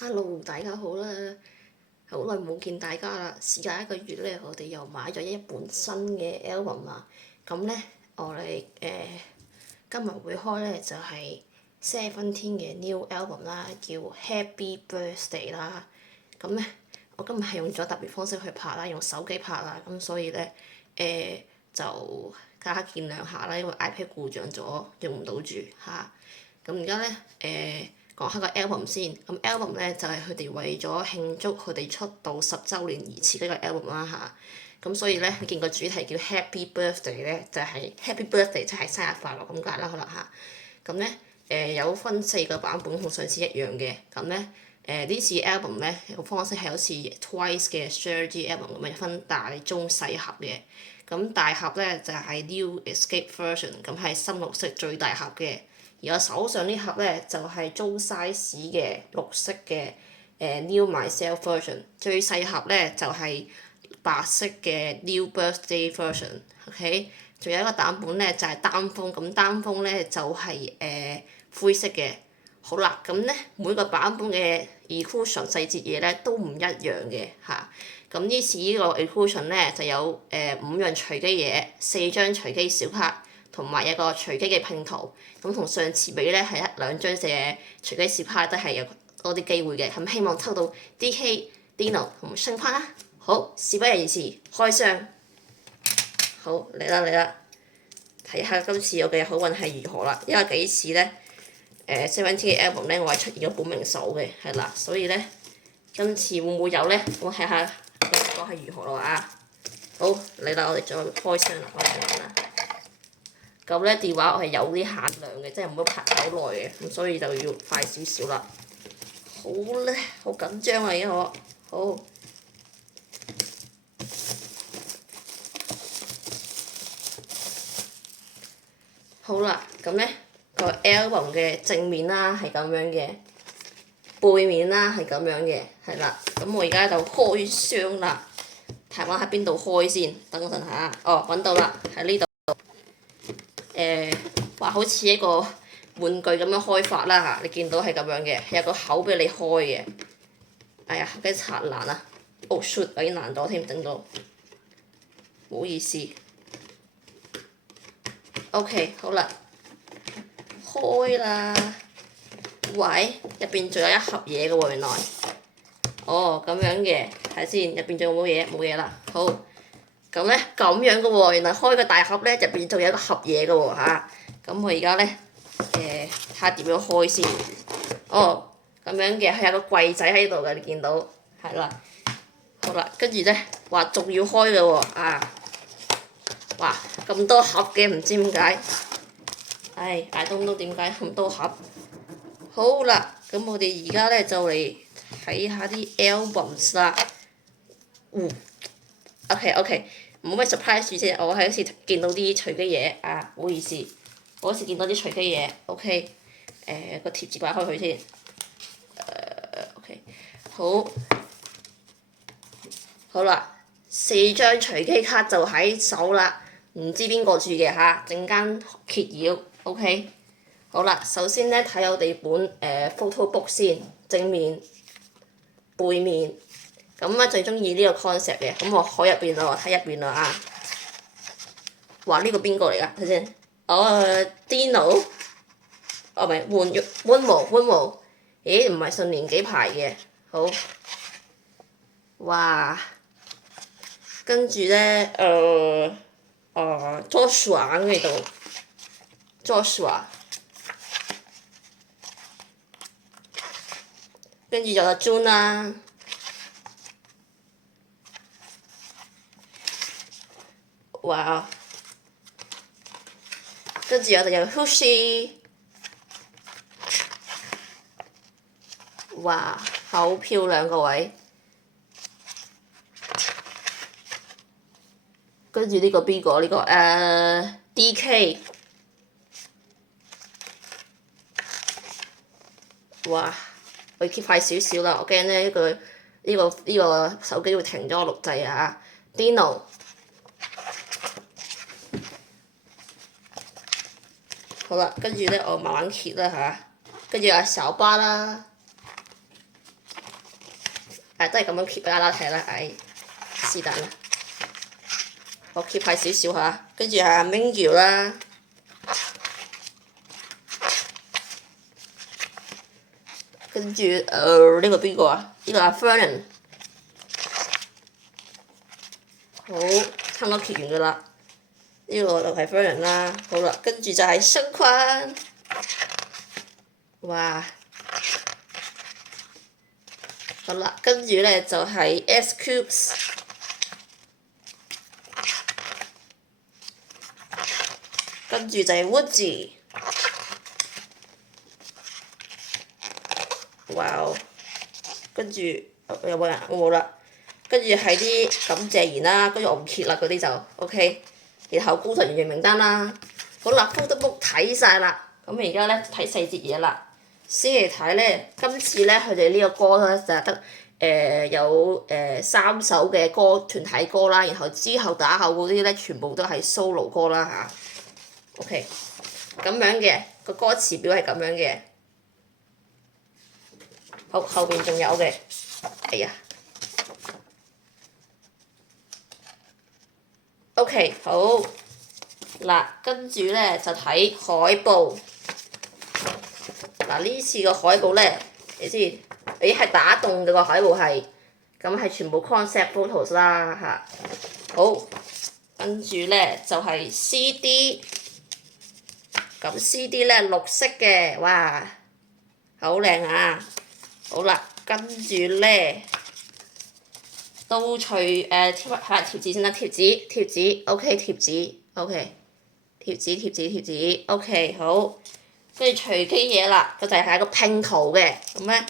Hello，大家好啦！好耐冇見大家啦，時隔1個月咧，我哋又買咗一本新嘅 album 啦。咁咧，我哋今日會開咧就係 Seventeen 嘅 new album 啦，叫 Happy Birthday 啦。咁咧，我今日係用咗特別方式去拍啦，用手機拍啦，咁所以咧就大家見諒下啦，因為 iPad 故障咗，用唔到住嚇。咁而家咧講下個 album 先，咁 album 咧就係佢哋為咗慶祝佢哋出道10週年而設呢個 album 啦嚇。咁所以咧，你見個主題叫 Happy Birthday 咧，就係 Happy Birthday 就係生日快樂咁解啦，可能嚇。咁咧有分4個版本，同上次一樣嘅。咁咧呢次 album 咧個方式係好似 Twice 嘅 Strategy album 咁樣分大、中、細盒嘅。咁大盒咧就係 New Escape Version，咁係深綠色最大盒嘅。而我手上呢盒咧就係中 size 嘅綠色嘅New Myself Version， 最細盒咧就係白色嘅 New Birthday Version，OK，仲有一個版本咧就係單封，咁單封咧就係灰色嘅。好啦，咁咧每個版本嘅 inclusion 細節嘢咧都唔一樣嘅嚇。咁呢次呢個 inclusion 咧就有5樣隨機嘢，4張隨機小卡，同埋一個隨機嘅拼圖。咁同上次比咧係1-2張嘅隨機小卡都係有多啲機會嘅。咁希望抽到 DK、Dino 同埋星潘啦。好，事不宜遲，開箱。好，嚟啦嚟啦，睇下今次我嘅好運係如何啦。因為幾次咧Seventeen 嘅 album 咧，我係出現咗本命手嘅，係啦，所以咧今次會唔會有咧？我睇下結果係如何咯啊！好，嚟啦，我哋再開箱啦，開箱啦。咁咧電話我係有啲限量嘅，即係唔好拍好耐嘅，咁所以就要快少少啦。好咧，好緊張啊！而家我好。好啦，咁咧個 album 嘅正面啦係咁樣嘅，背面啦係咁樣嘅，係啦。咁我而家就開箱啦，睇下喺邊度開先，等陣下。哦，揾到啦，喺呢度。話好似一個玩具咁樣開法啦嚇，你見到係咁樣嘅，有個口俾你開嘅。哎呀，幾殘難啊！Oh shoot，有啲難咗添，整到，唔好意思。OK， 好啦，開啦。喂，入邊仲有一盒嘢嘅喎，原來。哦，咁樣嘅，睇先，入邊仲有冇嘢？冇嘢啦。好，咁咧咁樣嘅喎，原來開個大盒咧，入邊仲有一個盒嘢嘅喎嚇。咁我而家咧睇下點樣開先。哦，咁樣嘅，係有個櫃仔喺度嘅，你見到係啦。好啦，跟住咧話仲要開嘅喎啊！哇，咁多盒嘅，唔知點解。唉，I don't know點解咁多盒。好啦，咁我哋而家咧就嚟睇下啲 albums 啦。OK，冇咩 surprise 住先，我係好似見到啲隨機嘢啊，唔好意思，我好似見到啲隨機嘢。OK，個貼紙擺開佢先。OK，好啦，4張隨機卡就喺手啦，唔知邊個住嘅嚇，陣間揭曉。OK。好啦，首先咧睇我哋本photo book 先，正面、背面，咁啊最中意呢個 concept 嘅，咁我開入邊啦，我睇入邊啦啊！哇，呢個邊個嚟㗎？睇先，Dino，哦唔係Wonmo，咦唔係順年幾排嘅，好，哇，跟住咧Joshua 喺呢度，Joshua。跟住有阿 June 啦，哇！跟住我哋有 Hushi， 哇，好漂亮個位。跟住呢個邊個？呢個DK， 哇！我要 keep 快少少啦，我驚咧呢個手機會停咗我錄製啊。Dino， 好啦，跟住咧我慢慢揭啦嚇，跟住有小巴啦，都係咁樣 keep 啦，係啦，是但啦。我 keep 快少少嚇，跟住係阿 Mingyu 啦，跟住呢個邊個啊？呢個阿 Fernan， 好，差唔多 keep 完噶啦。呢個就係 Fernan 啦，好啦，跟住就係申坤，哇！好啦，跟住咧就係 S-Cubes， 跟住就係 Woozi， 哇！跟住有冇人？我冇啦。跟住係啲感謝言啦，跟住我唔揭啦嗰啲就 OK。然後高層演員名單啦，好啦，photobook 睇晒啦，咁而家咧睇細節嘢啦。先嚟睇咧，今次咧佢哋呢個歌咧就係得有3首嘅歌團體歌啦，然後之後打後嗰啲咧全部都係 solo 歌啦嚇。OK， 咁樣嘅個歌詞表係咁樣嘅，好，後邊仲有嘅，哎呀 OK 好嗱，跟住咧就睇海報。嗱，呢次個海報咧，你知，咦係打洞嘅個海報係，咁係全部 concept photos 啦嚇。好，跟住咧就係 CD， 咁 CD 咧綠色嘅，哇，好靚啊！好啦，跟住咧都隨貼紙先啦，貼紙 OK 貼紙 OK， 貼紙 OK 好。跟住隨機嘢啦，佢就係一個拼圖嘅，咁咧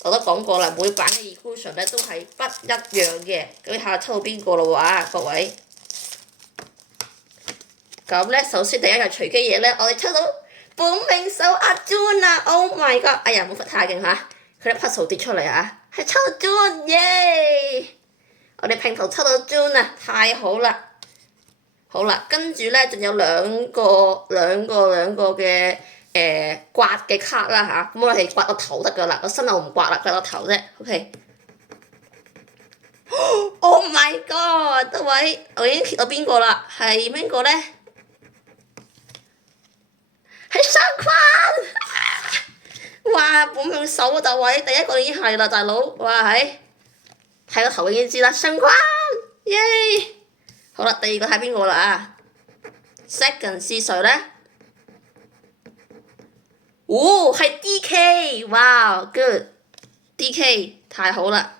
我都講過啦，每版嘅 inclusion 咧都係不一樣嘅，咁睇下抽到邊個咯喎各位。咁咧首先第一樣隨機嘢咧，我哋抽到本命手阿 Jun 啊 ！Oh my god！ 哎呀，冇罰太勁嚇，佢啲 puzzle 跌出嚟啊，係抽到 Jun 耶！我哋拼圖抽到 Jun 啊，太好啦！好啦，跟住咧仲有兩個嘅。刮嘅卡啦嚇，咁我哋刮個頭得噶啦，個身我唔刮啦，刮個頭啫。OK。Oh my god！ 各位，我已經揭到邊個啦？係邊個咧？係申坤！哇！本命手啊，大位，第一個已經係啦，大佬。哇係，睇個頭已經知啦，申坤，耶！好啦，第二個係邊個啦啊 ？Second 是誰咧？哦，係 DK， 哇 good，DK 太好啦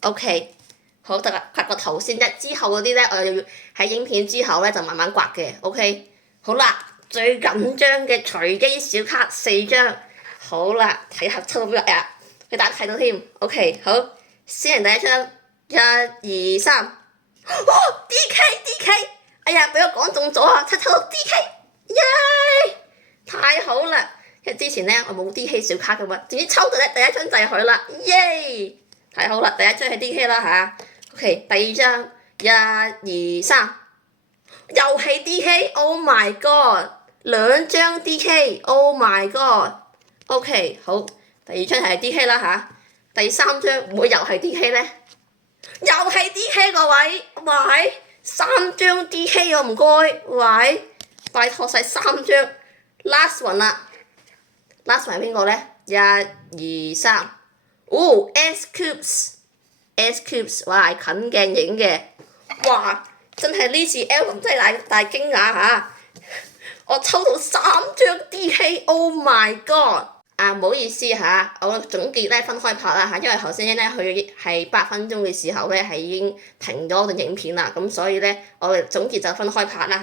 ，OK， 好得啦，刮個頭先啫，之後嗰啲咧我又要喺影片之後咧就慢慢刮嘅 ，OK， 好啦，最緊張嘅隨機小卡4張，好啦，睇下抽到邊個呀？俾大家睇到添 ，OK， 好，先嚟第一張，1、2、3，哇 DK， 哎呀，俾我講中咗啊，抽到 DK， 耶，太好啦！因為之前咧我冇 DK 小卡噶嘛，點知抽到咧第一張就係佢啦，耶！太好啦，第一張係 DK 啦嚇。OK， 第二張1、2、3，又係 DK，Oh my god， 2張 DK，Oh my god。OK， 好，第二張係 DK 啦嚇，第三張唔會又係 DK 咧？又係 DK 各位，喂，3張 DK 我唔該，喂，拜託晒3張 ，last one 啦。last 係邊個咧？1、2、3，哦 S-Cubes， 哇近鏡影嘅，哇真係呢次 album 真係大驚訝嚇！我抽到3張 DK，Oh my god！ 唔好意思嚇，我總結咧分開拍啦嚇，因為頭先咧佢係8分鐘嘅時候咧係已經停咗段影片啦，咁所以咧我哋總結就分開拍啦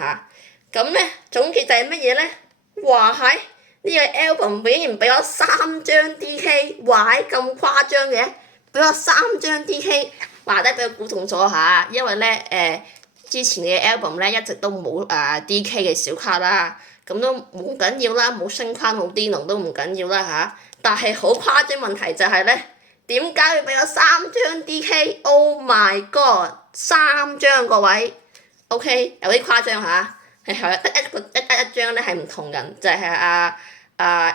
嚇。咁咧總結就係乜嘢咧？哇係〜呢個 album 竟然俾我3張 DK， 哇！咁誇張嘅，俾我3張 DK， 話得俾我估中咗下，因為咧之前嘅 album 咧一直都冇DK 嘅小卡啦，咁都冇緊要啦，冇升框冇 Dino 都唔緊要啦嚇，但係好誇張問題就係咧，點解要俾我3張 DK？Oh my god！ 3張各位 ，OK 有啲誇張嚇。係得一張咧係唔同人，就係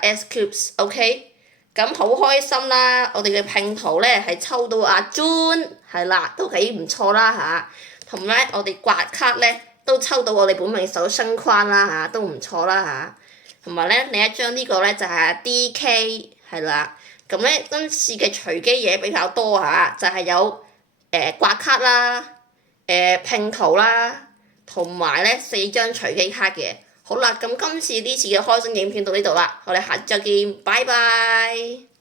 S-Cubes，OK，咁好開心啦！我哋嘅拼圖咧係抽到阿 June，係啦，都幾唔錯啦嚇。同埋我哋刮卡咧都抽到我哋本命手星框啦嚇，都唔錯啦嚇。同埋咧另一張呢個咧就係 DK，係啦。咁咧今次嘅隨機嘢比較多嚇，就係有刮卡啦、拼圖啦，同埋咧4張隨機卡嘅。好啦，咁今次呢次嘅開心影片到呢度啦，我哋下次再見，拜拜。